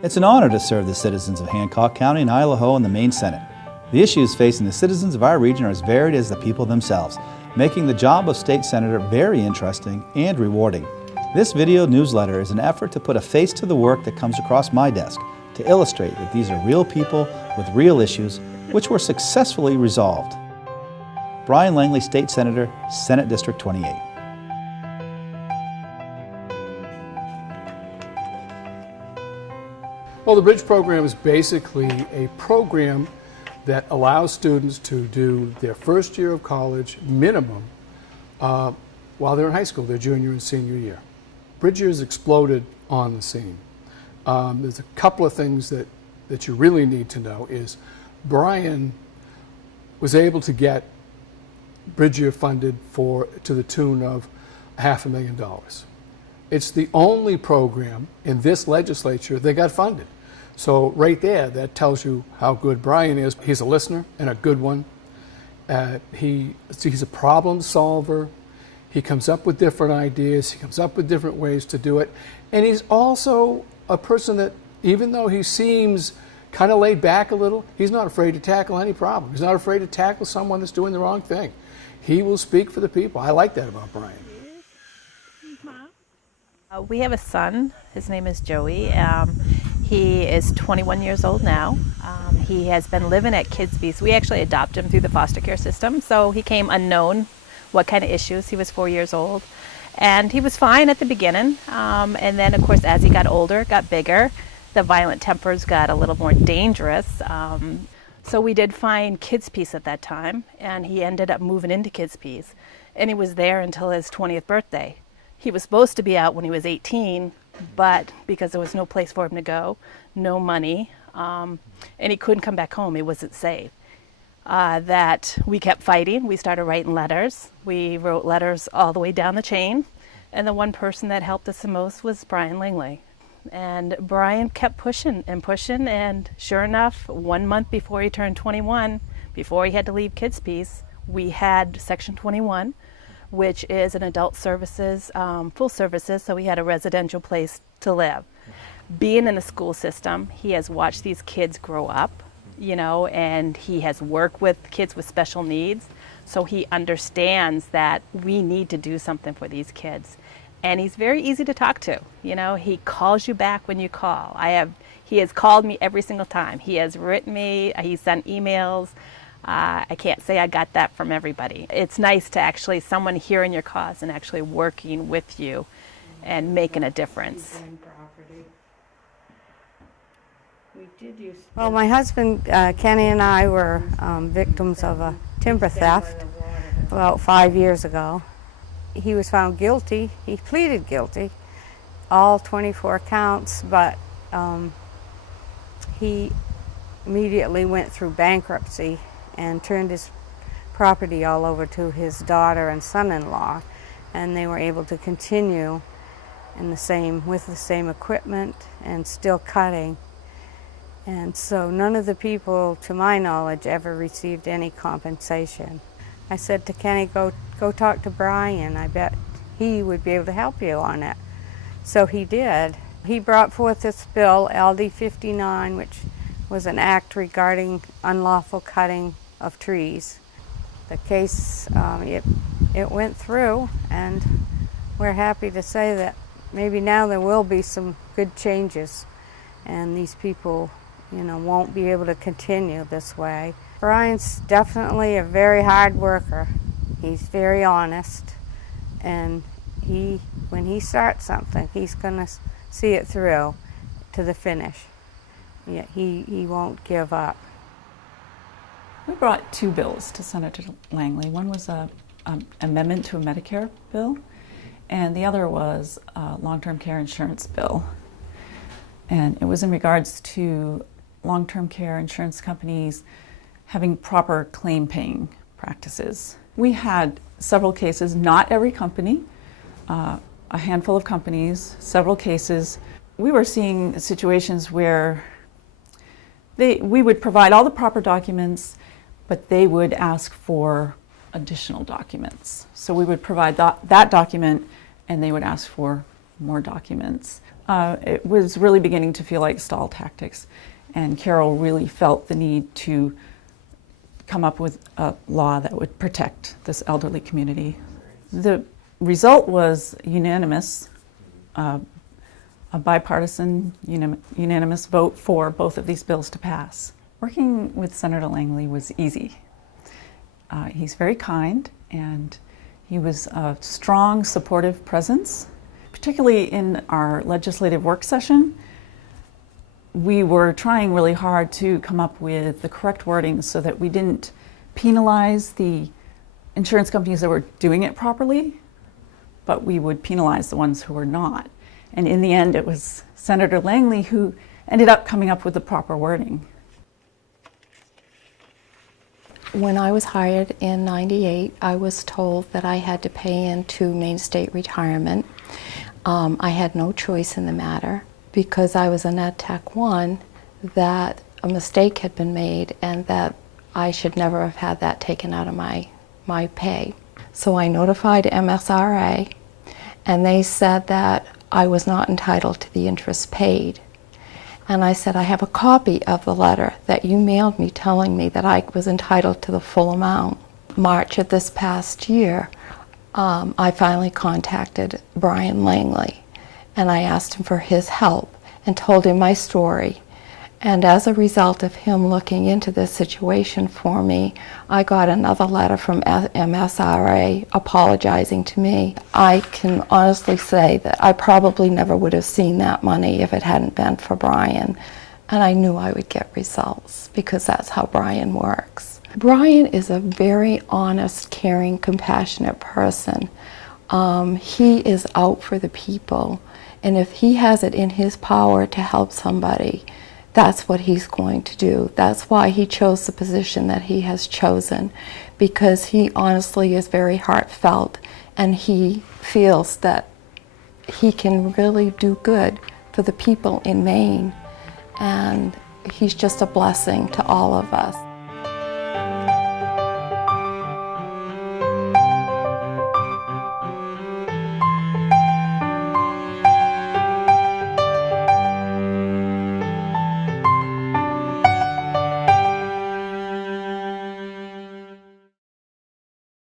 It's an honor to serve the citizens of Hancock County and Idaho in the Maine Senate. The issues facing the citizens of our region are as varied as the people themselves, making the job of state senator very interesting and rewarding. This video newsletter is an effort to put a face to the work that comes across my desk, to illustrate that these are real people with real issues which were successfully resolved. Brian Langley, State Senator, Senate District 28. Well, the Bridge program is basically a program that allows students to do their first year of college minimum while they're in high school, their junior and senior year. Bridge years exploded on the scene. There's a couple of things that you really need to know is Brian was able to get Bridge year funded to the tune of $500,000. It's the only program in this legislature that got funded. So right there, that tells you how good Brian is. He's a listener and a good one. He's a problem solver. He comes up with different ideas. He comes up with different ways to do it. And he's also a person that, even though he seems kind of laid back a little, he's not afraid to tackle any problem. He's not afraid to tackle someone that's doing the wrong thing. He will speak for the people. I like that about Brian. We have a son. His name is Joey. He is 21 years old now. He has been living at Kidsby's. We actually adopted him through the foster care system, so he came unknown what kind of issues. He was 4 years old, and he was fine at the beginning. And then, of course, as he got older, got bigger, the violent tempers got a little more dangerous. So we did find Kidsby's at that time, and he ended up moving into Kidsby's, and he was there until his 20th birthday. He was supposed to be out when he was 18, but because there was no place for him to go, no money, and he couldn't come back home, he wasn't safe. That we kept fighting. We started writing letters. We wrote letters all the way down the chain, and the one person that helped us the most was Brian Langley. And Brian kept pushing, and sure enough, 1 month before he turned 21, before he had to leave Kidsby's, we had Section 21, which is an adult services, full services, so he had a residential place to live. Being in the school system, he has watched these kids grow up, and he has worked with kids with special needs, so he understands that we need to do something for these kids. And he's very easy to talk to. He calls you back when you call. He has called me every single time. He has written me, he sent emails. I can't say I got that from everybody. It's nice to actually someone hearing your cause and actually working with you and making a difference. Well, my husband, Kenny, and I were victims of a timber theft about 5 years ago. He was found guilty. He pleaded guilty, all 24 counts, but he immediately went through bankruptcy and turned his property all over to his daughter and son-in-law, and they were able to continue with the same equipment and still cutting. And so none of the people, to my knowledge, ever received any compensation. I said to Kenny, go talk to Brian. I bet he would be able to help you on it. So he did. He brought forth this bill, LD 59, which was an act regarding unlawful cutting of trees. The case, it went through, and we're happy to say that maybe now there will be some good changes, and these people, won't be able to continue this way. Brian's definitely a very hard worker. He's very honest, and when he starts something, he's going to see it through to the finish. Yeah, he won't give up. We brought two bills to Senator Langley. One was an amendment to a Medicare bill, and the other was a long-term care insurance bill. And it was in regards to long-term care insurance companies having proper claim-paying practices. We had several cases, not every company, a handful of companies, several cases. We were seeing situations where we would provide all the proper documents, but they would ask for additional documents. So we would provide that document, and they would ask for more documents. It was really beginning to feel like stall tactics, and Carol really felt the need to come up with a law that would protect this elderly community. The result was unanimous, a bipartisan unanimous vote for both of these bills to pass. Working with Senator Langley was easy. He's very kind, and he was a strong, supportive presence, particularly in our legislative work session. We were trying really hard to come up with the correct wording so that we didn't penalize the insurance companies that were doing it properly, but we would penalize the ones who were not. And in the end, it was Senator Langley who ended up coming up with the proper wording. When I was hired in '98, I was told that I had to pay into Maine State Retirement. I had no choice in the matter because I was an Ed Tech 1, that a mistake had been made and that I should never have had that taken out of my pay. So I notified MSRA, and they said that I was not entitled to the interest paid. And I said, I have a copy of the letter that you mailed me telling me that I was entitled to the full amount. March of this past year, I finally contacted Brian Langley, and I asked him for his help and told him my story. And as a result of him looking into this situation for me, I got another letter from MSRA apologizing to me. I can honestly say that I probably never would have seen that money if it hadn't been for Brian. And I knew I would get results because that's how Brian works. Brian is a very honest, caring, compassionate person. He is out for the people. And if he has it in his power to help somebody, that's what he's going to do. That's why he chose the position that he has chosen, because he honestly is very heartfelt and he feels that he can really do good for the people in Maine. And he's just a blessing to all of us.